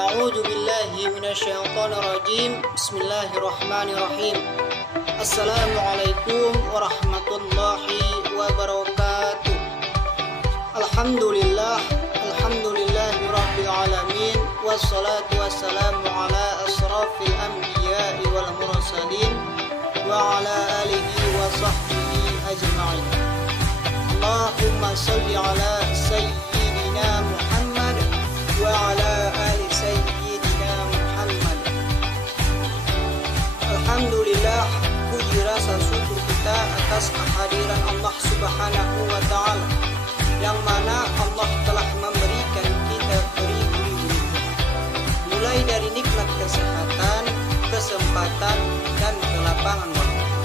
A'udzu billahi minasyaitonir rajim. Bismillahirrahmanirrahim. Assalamualaikum warahmatullahi wabarakatuh. Alhamdulillahi rabbil alamin, wassalatu wassalamu ala asrafil anbiya'i wal mursalin wa ala alihi wa sahbihi ajma'in. Allahumma shalli ala sayyidina Muhammad wa ala ali sayyidina Muhammad. Alhamdulillah, puji rasa syukur kita atas kehadiran Allah Subhanahu wa taala, yang mana Allah telah memberikan kita beribu-ribu, mulai dari nikmat kesehatan, kesempatan, dan kelapangan waktu.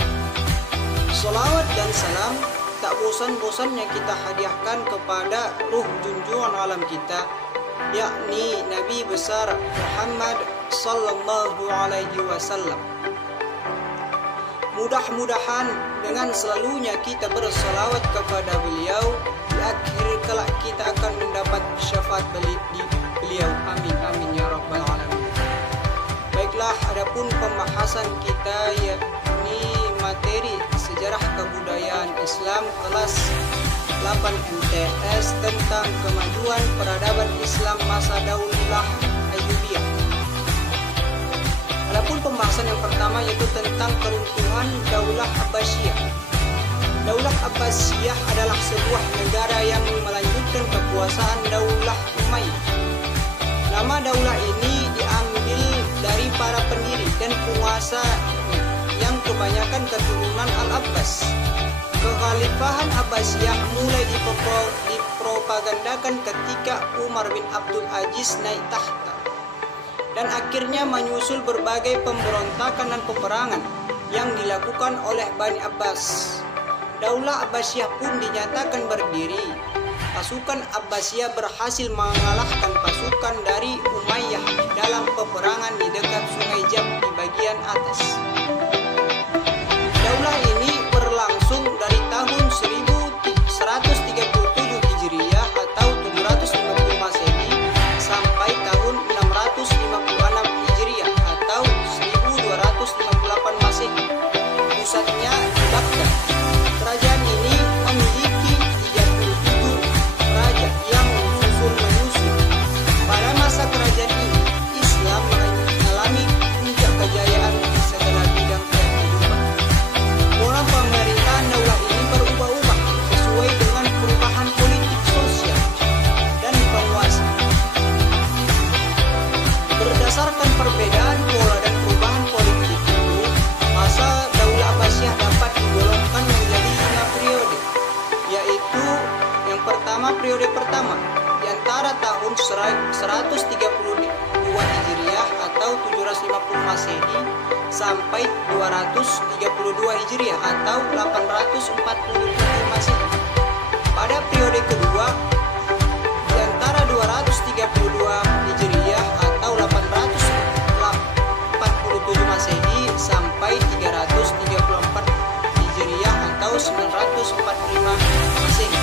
Salawat dan salam tak bosan-bosannya kita hadiahkan kepada ruh junjungan alam kita, yakni Nabi besar Muhammad sallallahu alaihi wasallam. Mudah-mudahan dengan selalunya kita bersalawat kepada beliau, di akhir kelak kita akan mendapat syafaat beliau. Amin amin ya rabbal alamin. Baiklah, adapun pembahasan kita yakni materi sejarah kebudayaan Islam kelas 8 MTS tentang kemajuan peradaban Islam masa Daulah Ayyubiyah. Adapun pembahasan yang pertama yaitu tentang keruntuhan Daulah Abbasiyah. Daulah Abbasiyah adalah sebuah negara yang melanjutkan kekuasaan Daulah Umayyah. Nama daulah ini diambil dari para pendiri dan penguasa yang kebanyakan keturunan Al-Abbas. Kekhalifahan Abbasiyah mulai dipropagandakan ketika Umar bin Abdul Aziz naik tahta, dan akhirnya menyusul berbagai pemberontakan dan peperangan yang dilakukan oleh Bani Abbas. Daulah Abbasiyah pun dinyatakan berdiri. Pasukan Abbasiyah berhasil mengalahkan pasukan dari Umayyah dalam peperangan di dekat Sungai Jab di bagian atas. Daulah ini berlangsung dari tahun 1137 Hijriah atau 750 Masehi sampai tahun 656 Hijriah atau 1258 Masehi. Pusatnya di Baghdad. Kerajaan ini memiliki 37 raja yang susul-menyusul. Pada masa kerajaan ini, Islam mengalami puncak kejayaan di segala bidang kehidupan. Pola pemerintahan daulah ini berubah-ubah sesuai dengan perubahan politik sosial dan penguasa. Berdasarkan perbedaan pola dan perubahan politik itu, masa Daulah Abbasiyah dapat digolongkan menjadi 5 periode, yaitu yang pertama, periode pertama di antara tahun 132 Hijriah atau 750 Masehi sampai 232 Hijriah atau 847 Masehi. Pada periode kedua di antara 232 Hijriah atau 847 Masehi sampai 334 Hijriah atau 945 Masehi.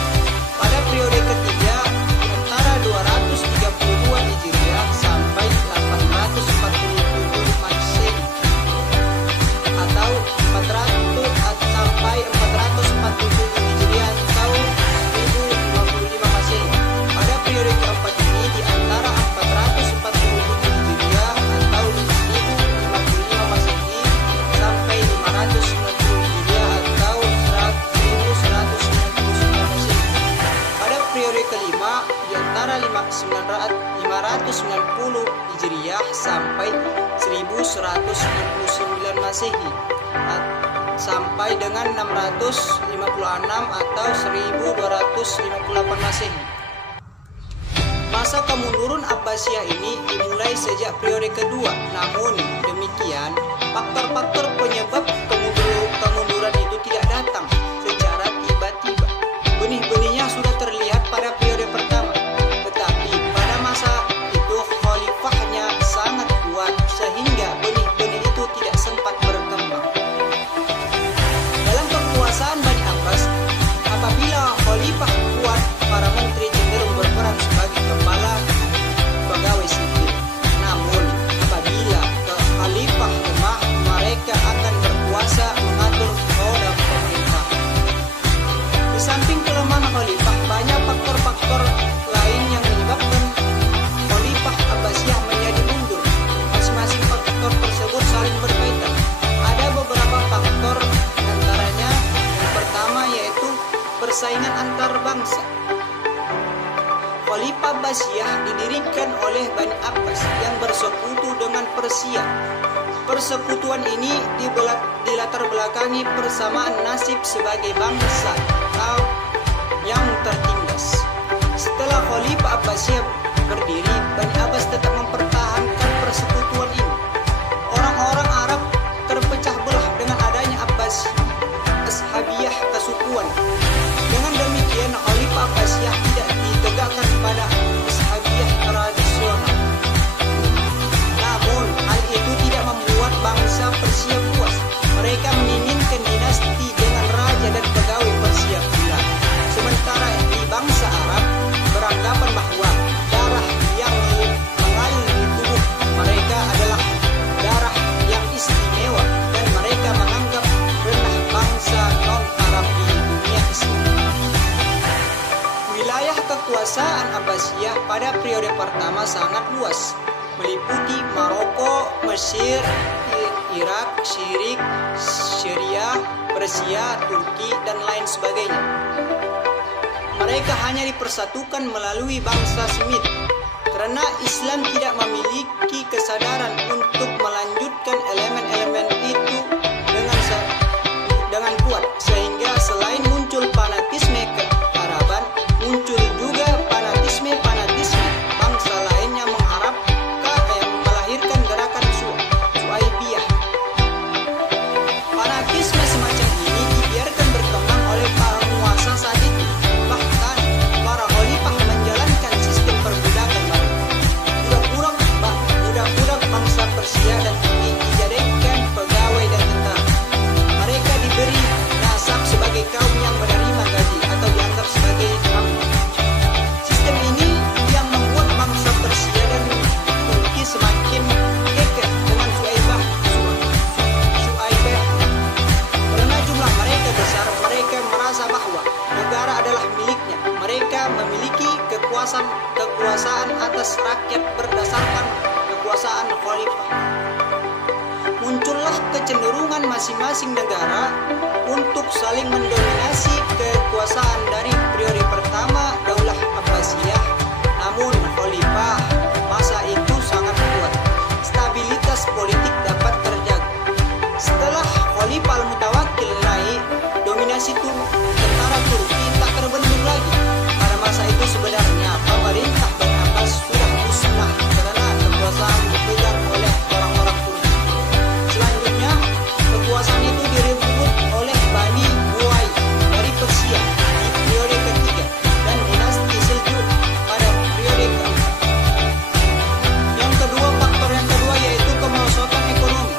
Pada periode ketiga di antara 232 Hijriah sampai 847 Masehi atau 400 sampai 447 Hijriah atau 1055 Masehi. Pada periode keempat ini di antara 447 Hijriah atau 1055 Masehi sampai 590 Hijriah atau 1199 Masehi. Pada periode kelima di antara 590 Hijriah sampai 1199 Masehi sampai dengan 656 atau 1258 Masehi. Masa kemunduran Abbasiyah ini dimulai sejak periode kedua. Namun demikian, faktor-faktor penyebab kemunduran itu tidak datang secara tiba-tiba. Benih-benihnya sudah terlihat pada periode pertama, tetapi pada masa itu khalifahnya sangat kuat sehingga benih-benih itu tidak sempat berkembang. Dalam kekuasaan Bani Abbas, apabila khalifah kuat, para menteri cenderung berperan sebagai kepala pegawai sipil. Nah, Khalifah Abbasiyah didirikan oleh Bani Abbas yang bersekutu dengan Persia. Persekutuan ini dilatar belakangi persamaan nasib sebagai bangsa yang tertindas. Setelah Khalifah Abbasiyah berdiri, Bani Abbas tetap mempertahankan persekutuan ini. Orang-orang Arab terpecah belah dengan adanya Ashabiyah kesukuan. Dengan demikian, Khalifah Abbasiyah tidak ditegakkan pada Ashabiyah tradisional. Namun, hal itu tidak membuat bangsa Persia puas. Mereka menginginkan dinasti dengan raja dan pegawai Persia pula. Sementara di bangsa Arab beranggapan bahwa darah yang mengalir di tubuh mereka adalah darah yang istimewa, dan mereka menganggap rendah bangsa non-Arab di dunia Islam. Wilayah kekuasaan Abbasiyah pada periode pertama sangat luas, meliputi Maroko, Mesir, Irak, Syria, Persia, Turki, dan lain sebagainya. Mereka hanya dipersatukan melalui bangsa Semit, karena Islam tidak memiliki kesadaran untuk melanjutkan elemen-elemen itu dengan kuat, sehingga selain muncul fanatisme kearaban, muncul juga fanatisme bangsa lain yang melahirkan gerakan Suaibiyah. Fanatisme semacam ini dibiarkan berkembang oleh para penguasa saat itu. Bahkan para khalifah menjalankan sistem perbudakan baru. Budak-budak bangsa Persia dan Turki dijadikan pegawai dan tentara. Mereka diberi nasab sebagai kaum yang menerima gaji atau dianggap sebagai hamba. Sistem ini yang membuat bangsa Persia dan Turki semakin kekeh dengan Suaibiyah. Karena jumlah mereka besar, mereka merasa bahwa negara adalah miliknya. Mereka memiliki kekuasaan atas rakyat berdasarkan kekuasaan khalifah. Muncullah kecenderungan masing-masing negara untuk saling mendominasi kekuasaan dari periode pertama Daulah Abbasiyah. Namun khalifah masa itu sangat kuat. Stabilitas politik dapat terjaga. Setelah Khalifah Al-Mutawakkil naik, dominasi tentara Turki tak terbentuk lagi. Pada masa itu sebenarnya pemerintah Bani Abbas sudah musnah karena kekuasaan dipegang oleh orang-orang Turki. Selanjutnya, kekuasaan itu direbut oleh Bani Buwai dari Persia di periode ketiga dan dinasti Seljuk pada periode keempat. Faktor yang kedua yaitu kemerosotan ekonomi.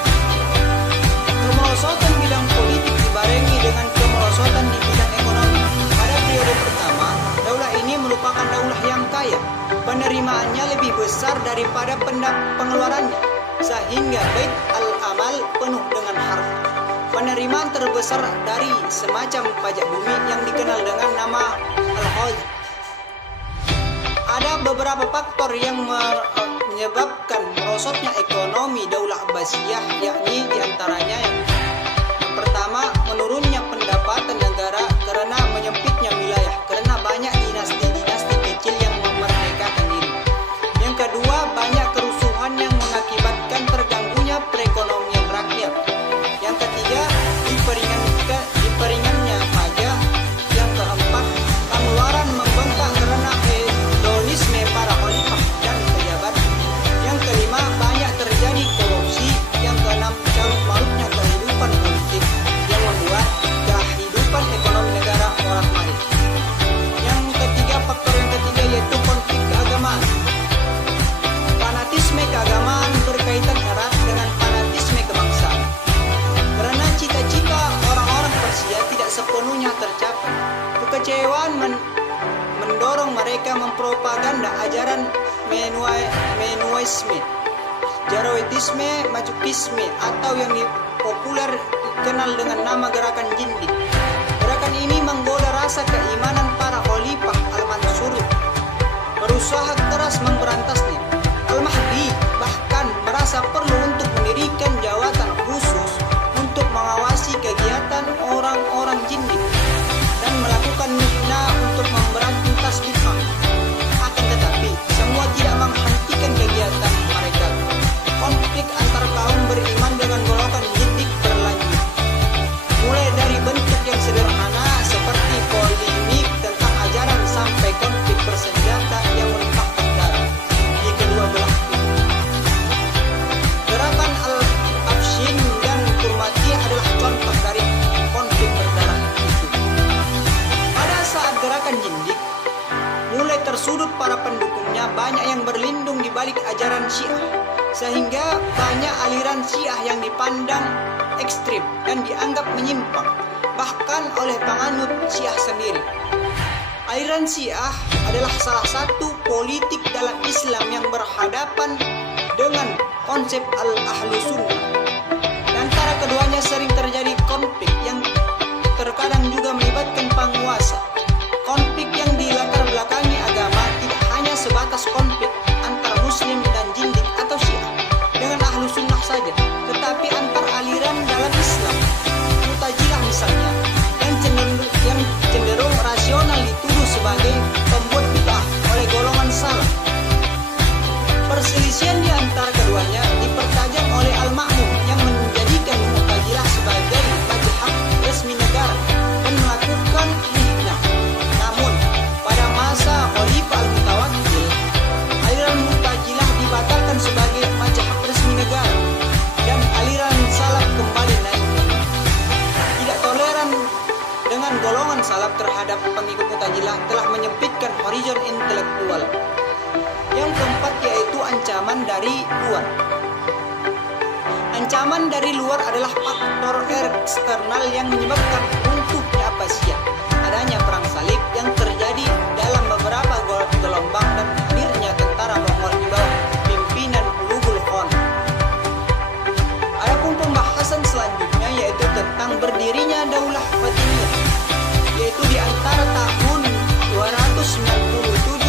Kemerosotan bidang politik dibarengi dengan kemerosotan di bidang ekonomi. Pada periode pertama, daulah ini merupakan daulah yang kaya. Penerimaannya lebih besar daripada pengeluarannya, sehingga Bait al-Amal penuh dengan harta. Penerimaan terbesar dari semacam pajak bumi yang dikenal dengan nama al-Khaz. Ada beberapa faktor yang menyebabkan merosotnya ekonomi Daulah Abbasiyah, yakni diantaranya yang pertama, menurunnya pendapatan negara karena menyempitnya wilayah, karena banyak dinasti-dinasti kecil yang memerdekakan diri. Yang kedua, banyak kerusuhan yang mengakibatkan terganggunya perekonomian rakyat. Yang ketiga, diperingannya pajak. Yang keempat, pengeluaran membengkak karena hedonisme para khalifah dan pejabat. Yang kelima, banyak terjadi korupsi. Yang keenam, carut-marutnya kehidupan politik yang membuat kehidupan ekonomi negara morat-marit. Faktor yang ketiga yaitu konflik keagamaan. Fanatisme keagamaan berkaitan erat dengan fanatisme kebangsaan. Karena cita-cita orang-orang Persia tidak sepenuhnya tercapai, kekecewaan mendorong mereka mempropaganda ajaran Menuisme, Jaroitisme, Macukisme, atau yang populer dikenal dengan nama gerakan Jindik. Gerakan ini menggoda rasa keimanan para khalifah Al-Mansur, berusaha keras memberantasnya. Al-Mahdi bahkan merasa perlu untuk mendirikan jawatan khusus untuk mengawasi kegiatan orang-orang Jindik dan melakukan mikna untuk memberantas bid'ah. Akan masanya banyak yang berlindung di balik ajaran Syiah, sehingga banyak aliran Syiah yang dipandang ekstrim dan dianggap menyimpang, bahkan oleh penganut Syiah sendiri. Aliran Syiah adalah salah satu politik dalam Islam yang berhadapan dengan konsep al-ahlu sunnah. Di antara keduanya sering terjadi konflik yang terkadang juga melibatkan penguasa. Konflik yang dilatar belakangi agama tidak hanya sebatas konflik antar Muslim dan Jindik atau Syiah dengan ahlu sunnah saja, tetapi antar aliran dalam Islam, Mu'tazilah misalnya, yang cenderung rasional dituduh sebagai pembuat bid'ah oleh golongan salaf. Perselisihan di antara keduanya dipertajam oleh Al-Ma'mun yang menjadikan Mu'tazilah sebagai mazhab resmi negara dan melakukan mihnah. Namun, pada masa Khalifah Al-Mutawakkil, aliran Mu'tazilah dibatalkan sebagai mazhab resmi negara dan aliran salaf kembali naik. Tidak toleran dengan golongan salaf terhadap pengikut Mu'tazilah telah menyempitkan horizon intelektual. Yang keempat yaitu ancaman dari luar. Ancaman dari luar adalah faktor eksternal yang menyebabkan runtuhnya Abbasiyah, adanya perang salib yang terjadi dalam beberapa gelombang dan hadirnya tentara Mongol di bawah pimpinan Ulugul Khan. Adapun pembahasan selanjutnya yaitu tentang berdirinya Daulah Fatimiyah, yaitu di antara tahun 297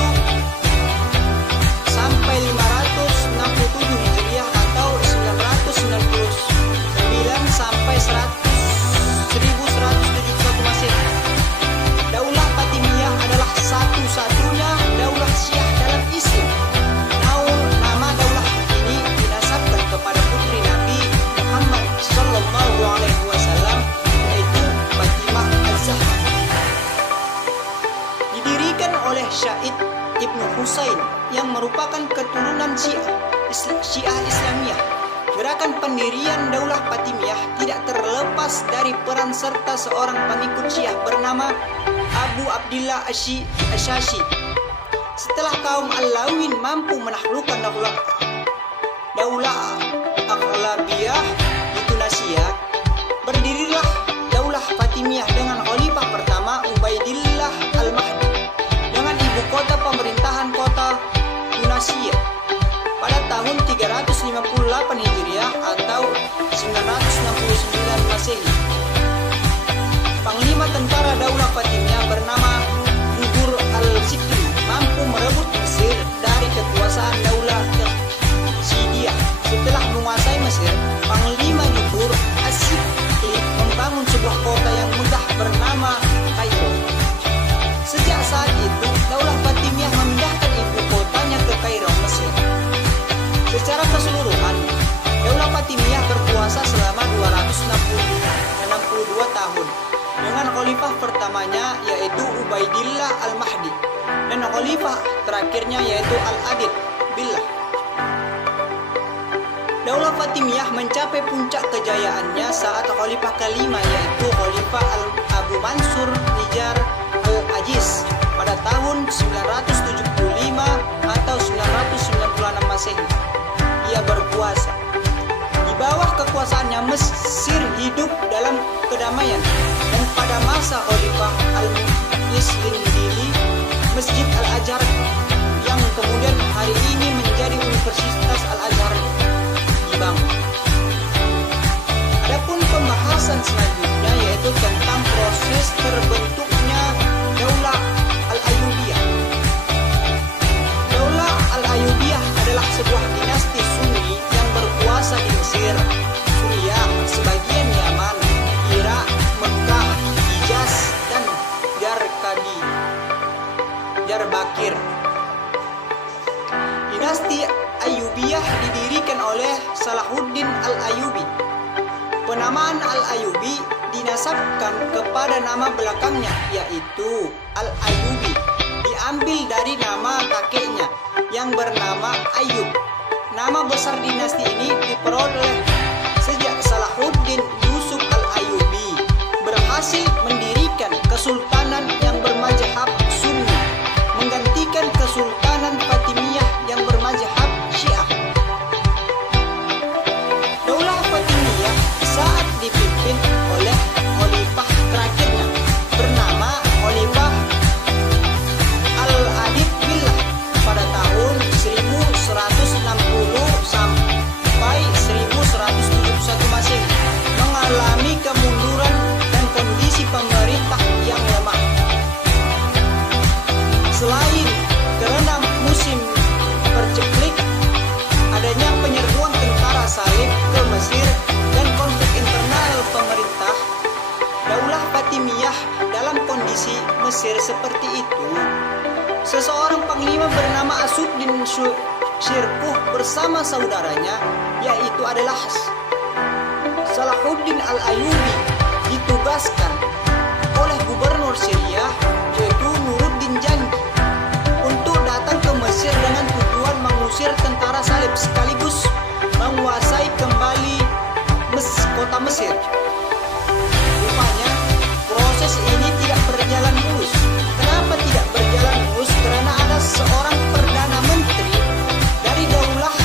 sampai 567 Hijriah atau 999 sampai 1171 Masehi. Daulah Fatimiyah adalah satu-satunya daulah Syiah dalam Islam. Nama daulah ini dinasabkan kepada putri Nabi Muhammad SAW, yaitu Fatimah Az-Zahra. Didirikan oleh Syahid Ibnu Husain yang merupakan keturunan Syiah Islamiyah. Gerakan pendirian Daulah Fatimiyah tidak terlepas dari peran serta seorang pengikut Syiah bernama Abu Abdillah Asy-Syashi. Setelah kaum Alawiyyin mampu menaklukkan Daulah Aghlabiyah di Tunisia, berdirilah Daulah Fatimiyah dengan Khalifah pertama Ubaidillah Al-Mahdi dengan ibu kota pemerintahan kota Tunisia pada tahun 358 Hijriah atau 969 Masehi. Panglima tentara Daulah Fatimiyah bernama Jugur al-Sikri mampu merebut Mesir dari kekuasaan Daulah Sidiyah. Setelah menguasai Mesir, Panglima Jugur al-Sikri membangun sebuah kota yang megah bernama Kairo. Sejak saat itu, Daulah Fatimiyah memindahkan ibu kotanya ke Kairo, Mesir. Secara keseluruhan, Daulah Fatimiyah berkuasa selama 262 tahun dengan khalifah pertamanya yaitu Ubaidillah Al-Mahdi dan khalifah terakhirnya yaitu Al-Adid Billah. Daulah Fatimiyah mencapai puncak kejayaannya saat khalifah kelima yaitu Khalifah Abu Mansur Nijar Al-Aziz pada tahun 975 atau 996 Masehi. Ia berkuasa. Di bawah kekuasaannya Mesir hidup dalam kedamaian dan pada masa Khalifah Al-Isfindili, Masjid Al-Azhar yang kemudian hari ini menjadi Universitas Al-Azhar dibangun. Adapun pembahasan selanjutnya yaitu tentang proses terbentuknya Daulah Al-Ayyubiyah. Daulah Al-Ayyubiyah adalah sebuah dinasti Sunni yang berkuasa di Mesir, Suriah, sebagian Yaman, Irak, Mekah, Hijaz, dan Diyarbakir. Dinasti Ayyubiyah didirikan oleh Salahuddin Al-Ayyubi. Penamaan Al-Ayyubi dinasabkan kepada nama belakangnya yaitu Al-Ayyubi, diambil dari nama kakeknya yang bernama Ayyub. Nama besar dinasti ini diperoleh sejak Salahuddin Yusuf Al-Ayyubi berhasil mendirikan kesultanan yang bermazhab Sunni, menggantikan Kesultanan Fatimiyah Salahuddin Syirkuh bersama saudaranya, yaitu adalah Salahuddin Al-Ayyubi, ditugaskan oleh gubernur Syria, yaitu Nuruddin Janki, untuk datang ke Mesir dengan tujuan mengusir tentara Salib sekaligus menguasai kembali kota Mesir. Rupanya proses ini tidak berjalan mulus. Kenapa tidak berjalan mulus? Karena ada seorang perdana menteri dari Daulah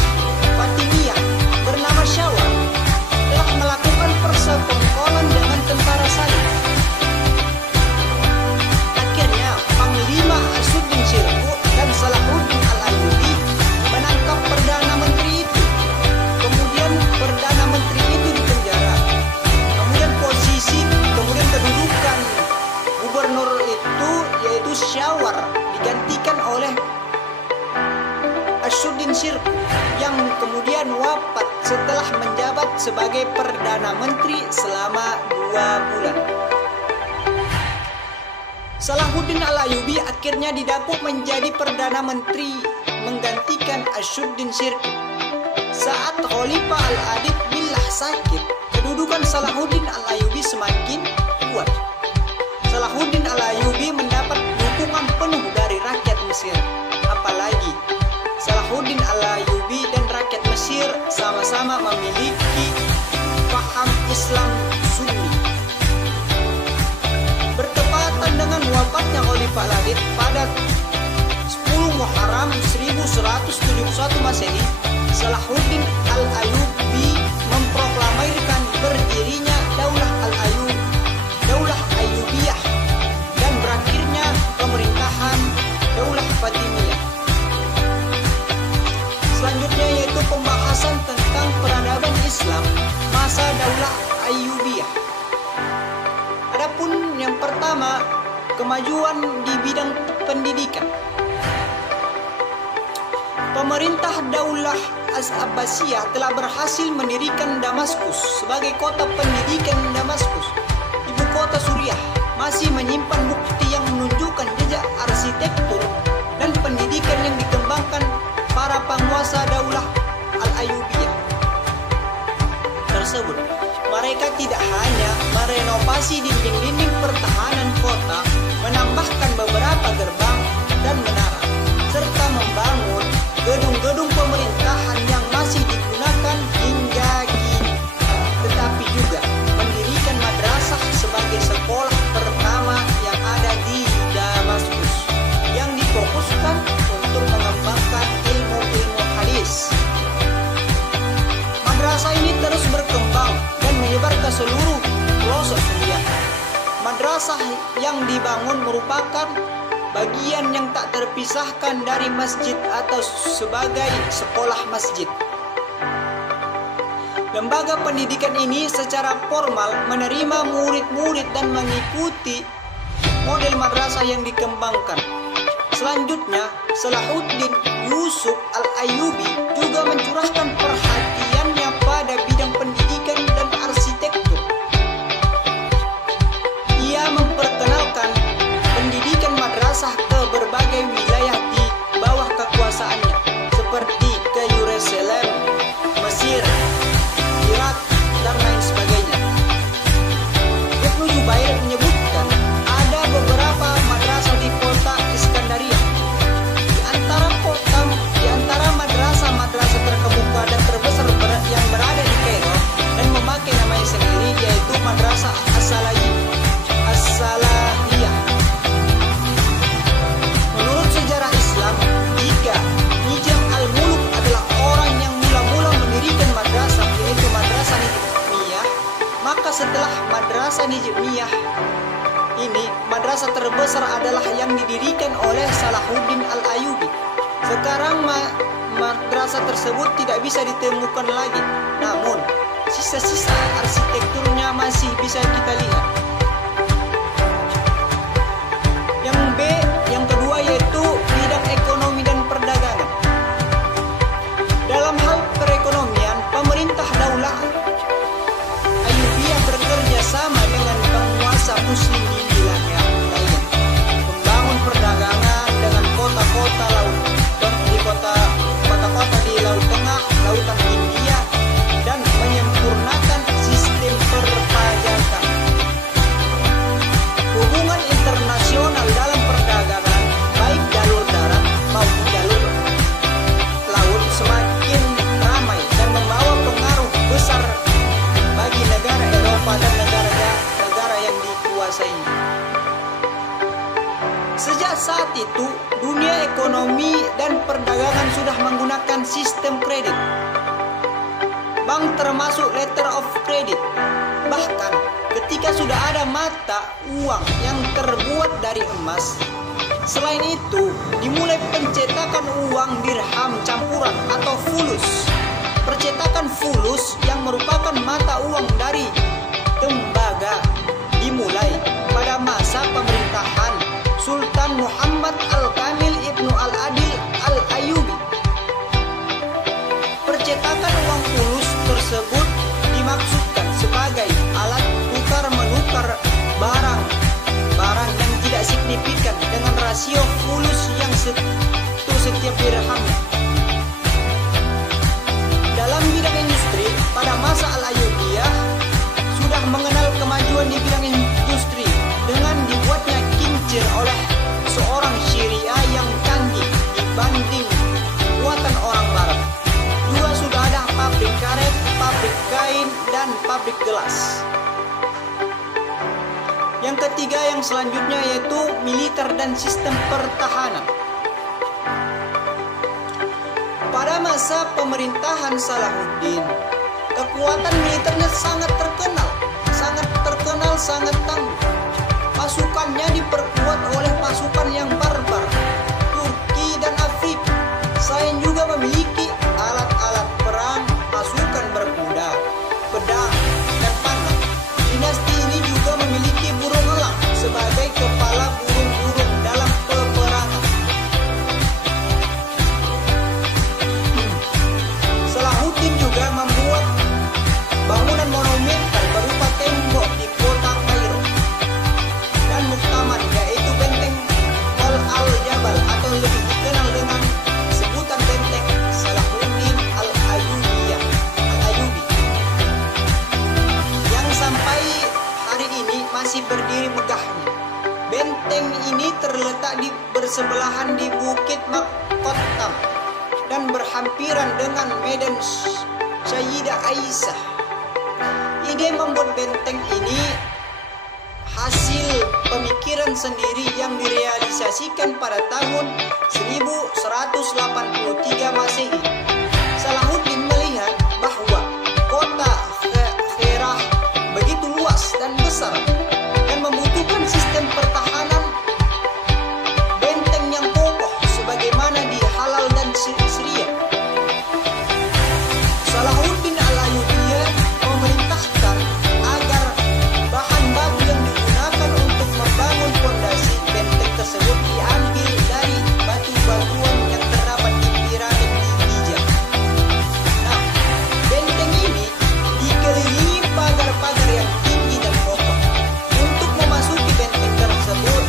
Fatimiyah bernama Syawar telah melakukan persekongkolan dengan tentara Salib. Akhirnya Panglima As-Suddin Syirkuh dan Salahuddin Al-Ayyubi menangkap perdana menteri itu. Kemudian perdana menteri itu dipenjara. Kemudian kedudukan gubernur itu, yaitu Syawar, digantikan oleh As-Suddin Syirkuh yang kemudian wafat setelah menjabat sebagai perdana menteri selama 2 bulan. Salahuddin Al-Ayyubi akhirnya didapuk menjadi perdana menteri menggantikan As-Suddin Syirkuh. Saat Khalifah Al-Adid Billah sakit, kedudukan Salahuddin Al-Ayyubi semakin kuat. Salahuddin Al-Ayyubi mendapat dukungan penuh dari rakyat Mesir. Apalagi Salahuddin Al-Ayyubi dan rakyat Mesir sama-sama memiliki paham Islam Sunni. Bertepatan dengan wafatnya Khalifah Al-Adid pada 10 Muharram 1171 Masehi, Salahuddin Al-Ayyubi memproklamirkan berdirinya Daulah Daulah Ayyubiyah, dan berakhirnya pemerintahan Daulah Fatimiyah. Selanjutnya yaitu pembahasan tentang peradaban Islam masa Daulah Ayyubiyah. Adapun yang pertama, kemajuan di bidang pendidikan. Pemerintah Daulah Abbasiyah telah berhasil mendirikan Damaskus sebagai kota pendidikan. Damaskus, ibu kota Suriah, masih menyimpan bukti yang menunjukkan jejak arsitektur dan pendidikan yang dikembangkan para penguasa Daulah Al-Ayyubiyah tersebut. Mereka tidak hanya merenovasi dinding-dinding pertahanan kota, menambahkan beberapa gerbang dan menara, serta membangun gedung-gedung pemerintahan yang masih digunakan hingga kini, tetapi juga mendirikan madrasah sebagai sekolah pertama yang ada di Damaskus, yang difokuskan untuk mengembangkan ilmu-ilmu hadis. Madrasah ini terus berkembang dan menyebar ke seluruh pelosok Suriah. Madrasah yang dibangun merupakan bagian yang tak terpisahkan dari masjid atau sebagai sekolah masjid. Lembaga pendidikan ini secara formal menerima murid-murid dan mengikuti model madrasah yang dikembangkan. Selanjutnya, Salahuddin Yusuf Al-Ayyubi juga mencurahkan perhatiannya pada bidang pendidikan dan arsitektur. Ia memperkenalkan pendidikan madrasah ke berbagai wilayah di bawah kekuasaannya, seperti ke Yerusalem, Mesir, Irak, dan lain sebagainya. Ibnu Jubair menyebutkan ada beberapa madrasah di kota Iskandaria. Di antara madrasah terkemuka dan terbesar yang berada di Kairo dan memakai namanya sendiri, yaitu Madrasah As-Salahiyah. Menurut sejarah Islam, jika Nizam al-Muluk adalah orang yang mula-mula mendirikan madrasah, yaitu Madrasah Nizamiyah, maka setelah Madrasah Nizamiyah ini, madrasah terbesar adalah yang didirikan oleh Salahuddin Al-Ayyubi. Sekarang madrasah tersebut tidak bisa ditemukan lagi, namun sisa-sisa arsitekturnya masih bisa kita lihat. Yang kedua yaitu bidang ekonomi dan perdagangan. Dalam hal perekonomian, pemerintah Daulah Ayyubiyah bekerja sama dengan penguasa muslim di wilayah lain, membangun perdagangan dengan kota-kota laut di kota sistem kredit. Bank termasuk letter of credit. Bahkan ketika sudah ada mata uang yang terbuat dari emas, selain itu dimulai pencetakan uang dirham campuran atau fulus. Percetakan fulus yang merupakan mata uang dari tembaga dimulai pada masa pemerintahan Sultan Muhammad Al-Kamil Ibnu Al-Adil Al-Ayyubi. Percetakan uang fulus tersebut dimaksudkan sebagai alat tukar menukar barang yang tidak signifikan dengan rasio fulus yang setiap dirhamnya. Dalam bidang industri, pada masa Al-Ayyubiyah sudah mengenal kemajuan di bidang industri dengan dibuatnya kincir oleh seorang Syariah yang canggih dibanding buatan orang Barat. Juga sudah ada pabrik karet, pabrik kain, dan pabrik gelas. Yang ketiga yang selanjutnya yaitu militer dan sistem pertahanan. Pada masa pemerintahan Salahuddin, kekuatan militernya sangat terkenal, sangat tangguh. Pasukannya diperkuat oleh pasukan yang barbar, Turki dan Afrika. Selain juga memiliki alat-alat perang, pasukan berkuda, pedang, dan panah. Dinasti ini juga memiliki burung elang sebagai kepala burung-burung dalam peperangan. Salahuddin juga membuat bangunan monumental berupa tembok di kota Kairo dan muktamar, yaitu benteng Al-Jabal atau lebih dikenal dengan sebutan benteng Salahuddin Al-Ayyubi yang sampai hari ini masih berdiri megahnya. Benteng ini terletak bersebelahan di Bukit Makottam dan berhampiran dengan Medan Sayyidah Aisyah. Ide membuat benteng ini hasil pemikiran sendiri yang direalisasikan pada tahun 1183 Masehi. Salahuddin melihat bahwa kota Herah begitu luas dan besar dan membutuhkan sistem pertahanan benteng yang kokoh sebagaimana di Halal dan Syria. Salahuddin Al-Ayyubiyah memerintahkan agar bahan baku yang digunakan untuk membangun fondasi benteng tersebut diambil dari batu-batuan yang terdapat di piramid di Giza. Nah, benteng ini dikelilingi pagar-pagar yang tinggi dan kokoh. Untuk memasuki benteng tersebut,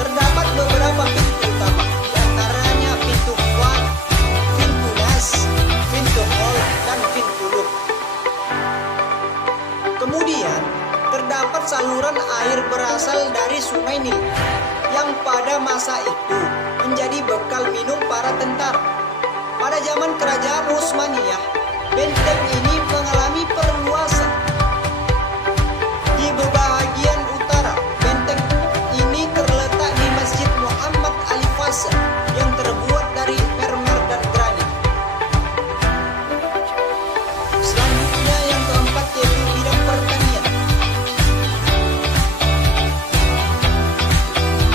terdapat beberapa pintu utama, di antaranya pintu Fuad, pintu Nas, pintu Hol, dan pintu Lut. Kemudian terdapat saluran air berasal dari Sungai Nil yang pada masa itu menjadi bekal minum para tentara. Pada zaman kerajaan Utsmaniyah, benteng ini mengalami perluasan. Di bagian utara, benteng ini terletak di Masjid Muhammad Ali Fasa yang terbuat dari mermer dan granit. Selanjutnya yang keempat yaitu bidang pertanian.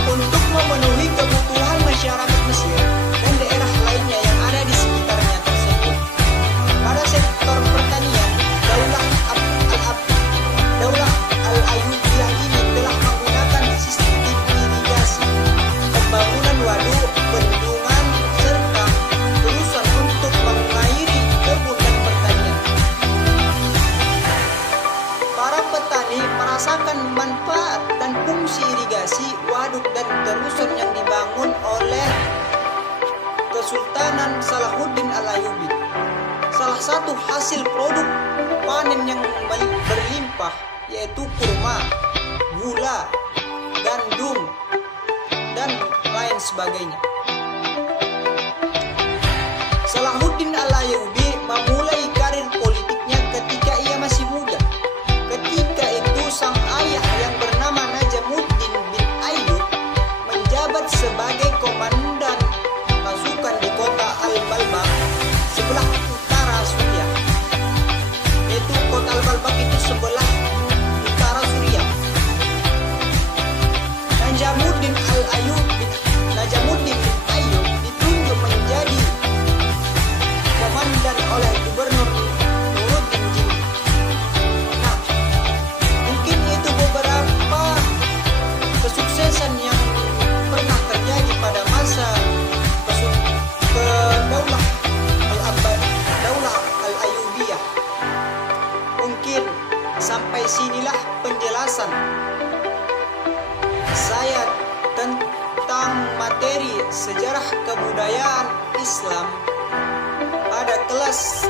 Untuk memenuhi kebutuhan masyarakat Mesir dan daerah lainnya yang ada di sekitarnya tersebut, pada sektor pertanian, Daulah Al-Ayyubiyah ini telah menggunakan sistem irigasi, pembangunan waduk, bendungan, serta terusan untuk mengairi kebun dan pertanian. Para petani merasakan manfaat dan fungsi irigasi, waduk, dan terusan yang dibangun oleh Kesultanan Salahuddin Al-Ayyubi. Salah satu hasil produk panen yang berlimpah yaitu kurma, gula, gandum, dan lain sebagainya. Salahuddin Al-Ayyubi memulai karir politiknya ketika ia masih muda. Ketika itu sang ayah yang bernama Najamuddin bin Ayyub menjabat sebagai komandan pasukan di kota Al-Balbak Islam pada kelas